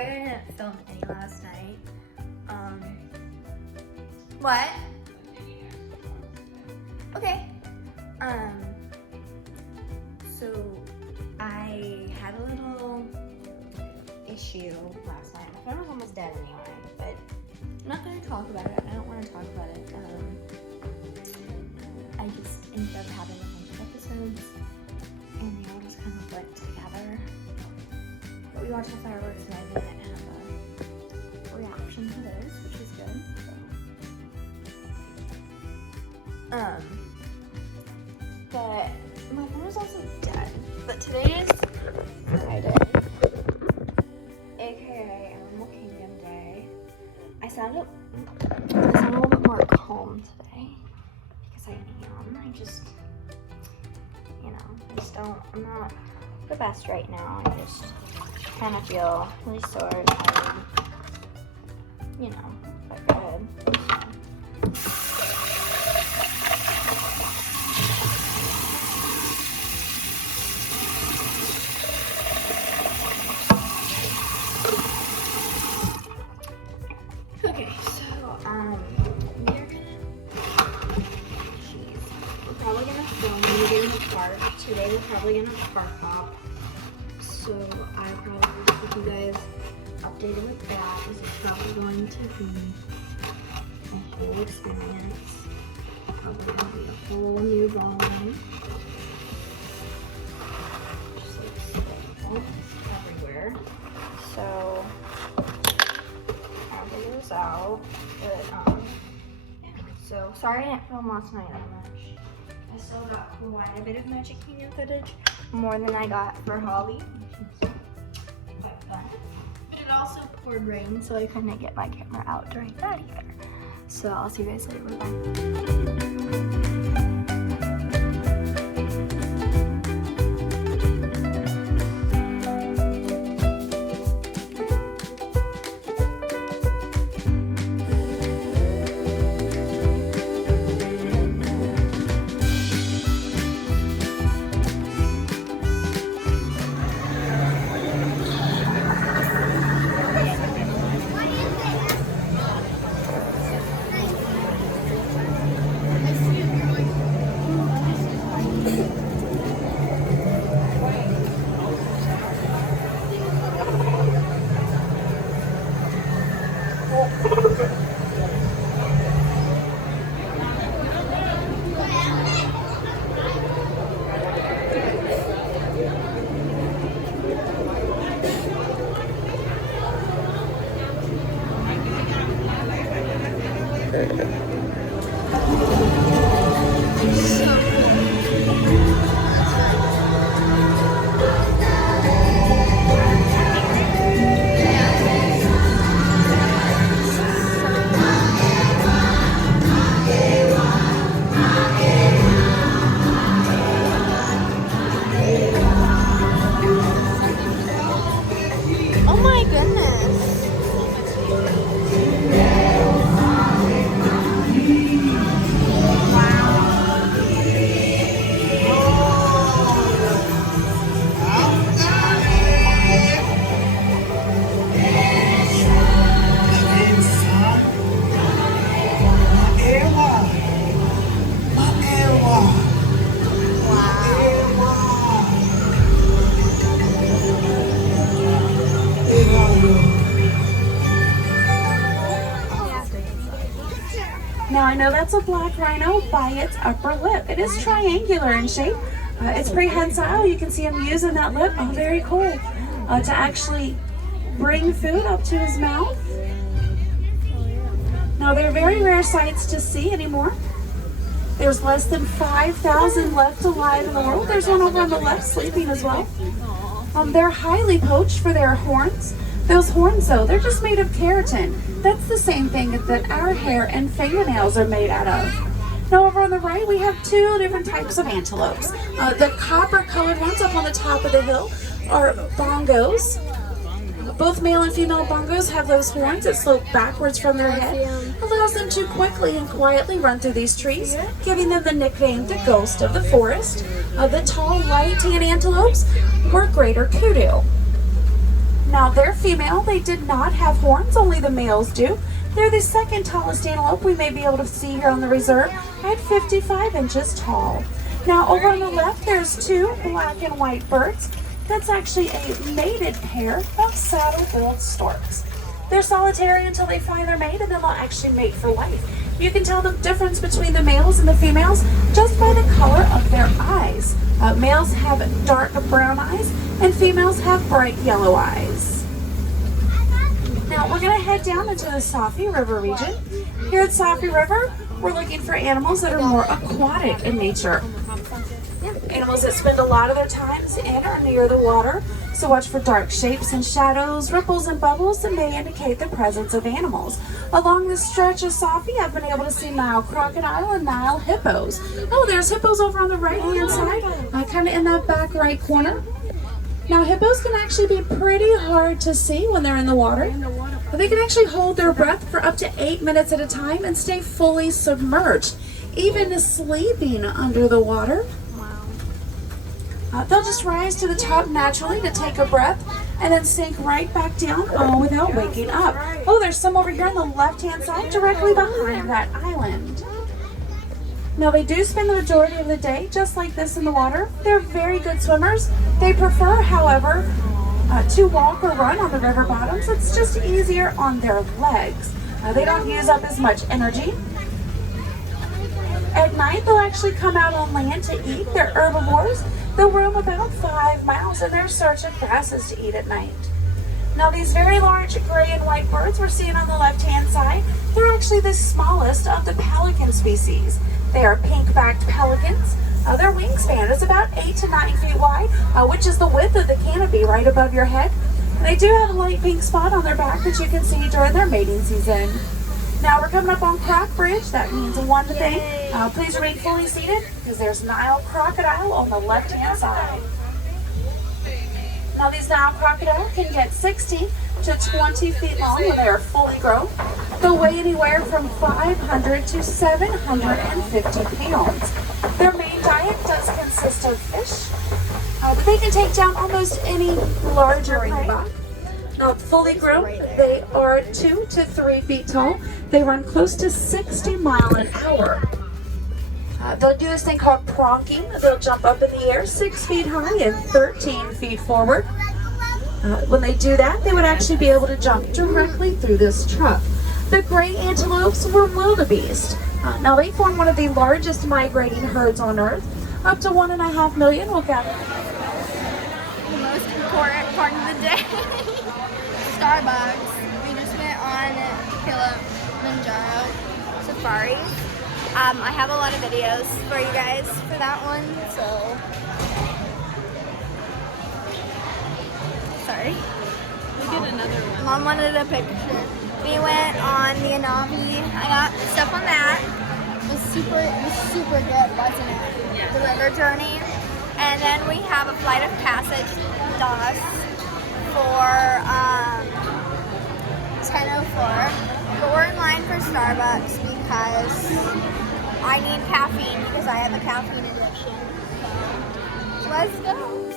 sorry I didn't film any last night. What? Okay. So I had a little issue last night. My phone was almost dead anyway, but I'm not gonna talk about it. I don't want to talk about it. I just ended up having a bunch of episodes, and they all just kind of went together. But we watched the fireworks, and I didn't have a reaction to those, which is good. But my phone was also dead. But today is Friday, aka Animal Kingdom Day. I sound a little bit more calm today because I am. I just, I'm not the best right now. I just kind of feel really sore and tired, but go ahead. Okay, so, we're probably gonna film moving in the park. Today we're probably gonna park hop. So I probably keep you guys updated with that. This is probably going to be a whole experience. Probably gonna be a whole new ballroom. Just like staples everywhere. So I'll figure this out. But yeah. So sorry I didn't film last night that much. I still got quite a bit of Magic Kingdom footage, more than I got for Holly. Quite fun. But it also poured rain, so I couldn't get my camera out during that either. So I'll see you guys later. Bye. Now I know that's a black rhino by its upper lip. It is triangular in shape. It's prehensile. You can see him using that lip. Oh, very cool. To actually bring food up to his mouth. Now they're very rare sights to see anymore. There's less than 5,000 left alive in the world. There's one over on the left sleeping as well. They're highly poached for their horns. Those horns though, they're just made of keratin. That's the same thing that our hair and fingernails are made out of. Now over on the right, we have two different types of antelopes. The copper colored ones up on the top of the hill are bongos. Both male and female bongos have those horns that slope backwards from their head, allows them to quickly and quietly run through these trees, giving them the nickname the ghost of the forest. The tall, light tan antelopes were greater kudu. Now they're female, they did not have horns, only the males do. They're the second tallest antelope we may be able to see here on the reserve at 55 inches tall. Now over on the left, there's two black and white birds. That's actually a mated pair of saddle-billed storks. They're solitary until they find their mate, and then they'll actually mate for life. You can tell the difference between the males and the females just by the color of their eyes. Males have dark brown eyes, and females have bright yellow eyes. Now we're going to head down into the Safi River region. Here at Safi River, we're looking for animals that are more aquatic in nature. Animals that spend a lot of their times in or near the water. So watch for dark shapes and shadows, ripples and bubbles that may indicate the presence of animals. Along this stretch of Safi, I've been able to see Nile crocodile and Nile hippos. Oh, there's hippos over on the right-hand side, kind of in that back right corner. Now, hippos can actually be pretty hard to see when they're in the water. They can actually hold their breath for up to 8 minutes at a time and stay fully submerged, even sleeping under the water. They'll just rise to the top naturally to take a breath and then sink right back down all without waking up. Oh, there's some over here on the left-hand side directly behind that island. Now, they do spend the majority of the day just like this in the water. They're very good swimmers. They prefer, however, to walk or run on the river bottoms. It's just easier on their legs. They don't use up as much energy. At night, they'll actually come out on land to eat. They're herbivores. They'll roam about 5 miles in their search of grasses to eat at night. Now, these very large gray and white birds we're seeing on the left-hand side, they're actually the smallest of the pelican species. They are pink-backed pelicans. Their wingspan is about 8 to 9 feet wide, which is the width of the canopy right above your head. And they do have a light pink spot on their back that you can see during their mating season. Now we're coming up on Croc Bridge. That means one thing. Please remain fully seated because there's Nile crocodile on the left-hand side. Now these Nile crocodile can get 16 to 20 feet long when they are fully grown. They'll weigh anywhere from 500 to 750 pounds. Their main diet does consist of fish, but they can take down almost any larger prey. Fully grown, they are 2 to 3 feet tall. They run close to 60 miles an hour. They'll do this thing called pronking. They'll jump up in the air 6 feet high and 13 feet forward. When they do that, they would actually be able to jump directly through this truck. The gray antelopes were wildebeest. Now they form one of the largest migrating herds on Earth. Up to 1.5 million will gather. The most important part of the day. Starbucks. We just went on Kilimanjaro Safari. I have a lot of videos for you guys for that one, so sorry. We get another one. Mom wanted a picture. We went on the imovie. I got stuff on that. It was super good, wasn't it? Yeah. The river journey. And then we have a flight of passage DOS for 10:04. But we're in line for Starbucks because I need caffeine because I have a caffeine addiction. So let's go.